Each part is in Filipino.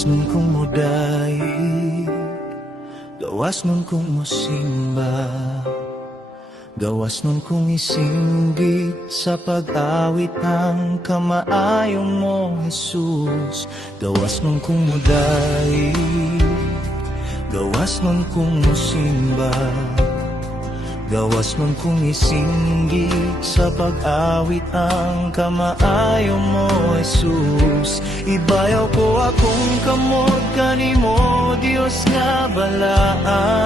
Gawas nun kung muday, gawas nun kung musimba, gawas nun kung isinggit sa pag-awit ang kamaayo mo, Jesus. Gawas nun kung muday, gawas nun kung musimba, gawas nun kung isinggit sa pag-awit ang kamaayo mo, Jesus. Ibayaw ko akong kamot kanimo, Dios nga balaan.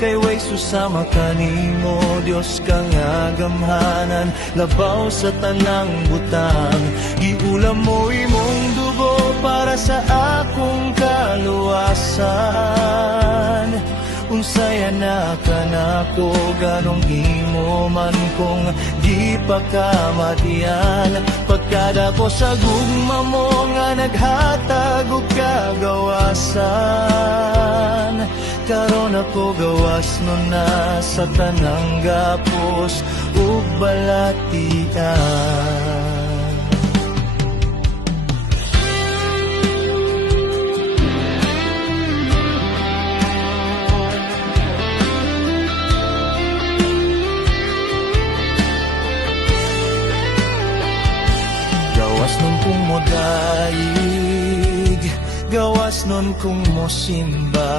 Kay way susama kanimo, Dios ka nga gamhanan. Labaw sa tanang butang, giulam mo imong dugo para sa akong kaluwasan. Unsaya na ka na ko, ganong imo man kong di pa kamatian. Pagkada ko sa gugma mo nga naghatag og kagawasan. Karon ako gawas nun na sa tanang gapos ug balatian. Gawas nun kung modaig, gawas nun kung mosimba,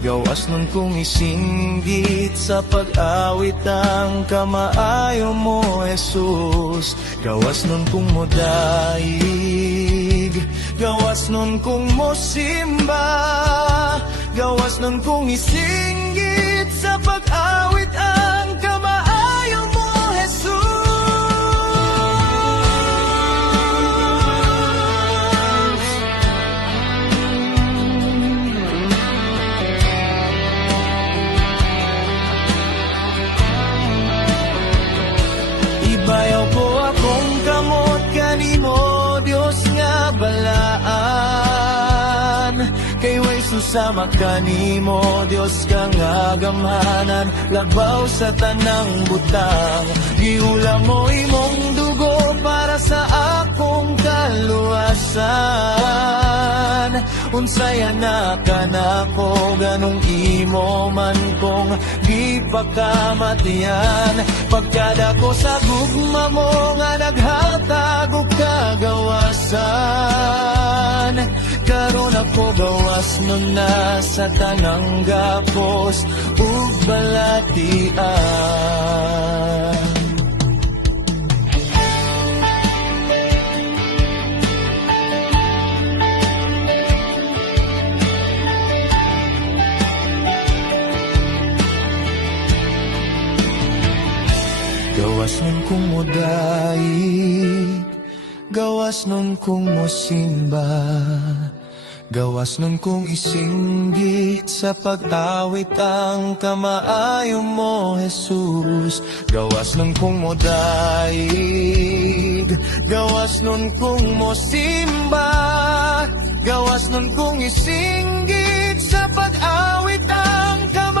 gawas nun kung isinggit sa pag-awit ang kamaayo mo, Jesus. Gawas nun kung modaig, gawas nun kung mosimba, gawas nun kung isinggit sa pag-awit ang kamaayo mo, Jesus. Ibayaw ko akong kamot kanimo, Dios nga balaan. Kay way susama kanimo, Dios ka nga gamhanan. Labaw sa tanang butang, giulam mo imong dugo para sa akong kaluwasan. Unsaya na ka na ko, ganong imo man kong di pa kamatian. Pagkada ko sa gugma mo nga naghatag og kagawasan. Karon ako gawas nun na sa tanang gapos ug balatian. Gawas nun kung modaig, gawas nun kung mosimba, gawas nun kung isinggit sa pag-awit ang kamaayo mo, Jesus. Gawas nun kung modaig, gawas nun kung mosimba, gawas nun kung isinggit sa pag-awit ang kamaayo